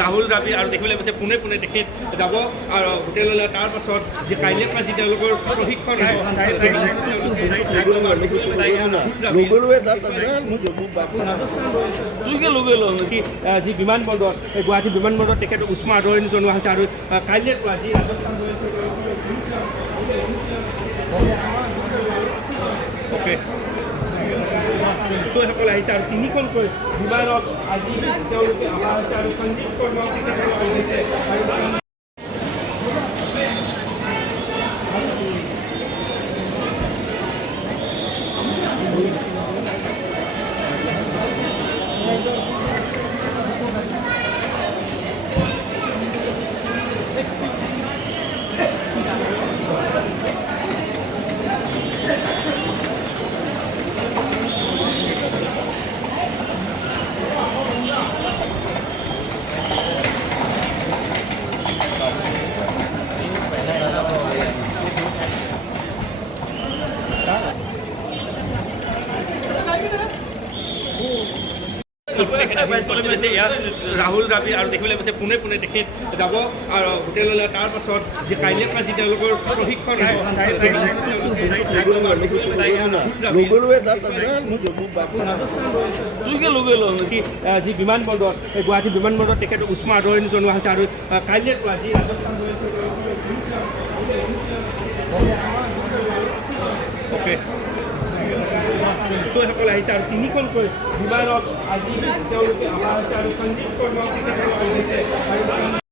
ৰাহুল দ্ৰাবিড় আৰু দেখিবলৈ পাইছে পোনে পোনে তেখেত যাব আৰু হোটেললৈ তাৰ পাছত যে কাইলৈ আজি তেওঁলোকৰ প্ৰশিক্ষণ যি বিমানবন্দৰ গুৱাহাটী বিমানবন্দৰত তেখেতক উষ্ম আদৰণি জনোৱা হৈছে আৰু কাইলৈ আজি ৰাজস্থান সকল আহিছে আৰু তিনিখনকৈ বিমানত আজি তেওঁলোকে অহা হৈছে আৰু সঞ্জীৱ কৰ্মক ৰাহুল দ্ৰাবিড় আৰু দেখিবলৈ পাইছে পোনে পোনে তেখেত যাব আৰু হোটেললৈ তাৰ পাছত যে কাইলৈ আজি তেওঁলোকৰ প্ৰশিক্ষণ যি বিমানবন্দৰ গুৱাহাটী বিমানবন্দৰত তেখেতক উষ্ম আদৰণি জনোৱা হৈছে আৰু কাইলৈ আজি ৰাজস্থান সকল আহিছে আৰু তিনিখনকৈ বিমানত আজি তেওঁলোকে অহা হৈছে আৰু সঞ্জীৱ কৰ্মক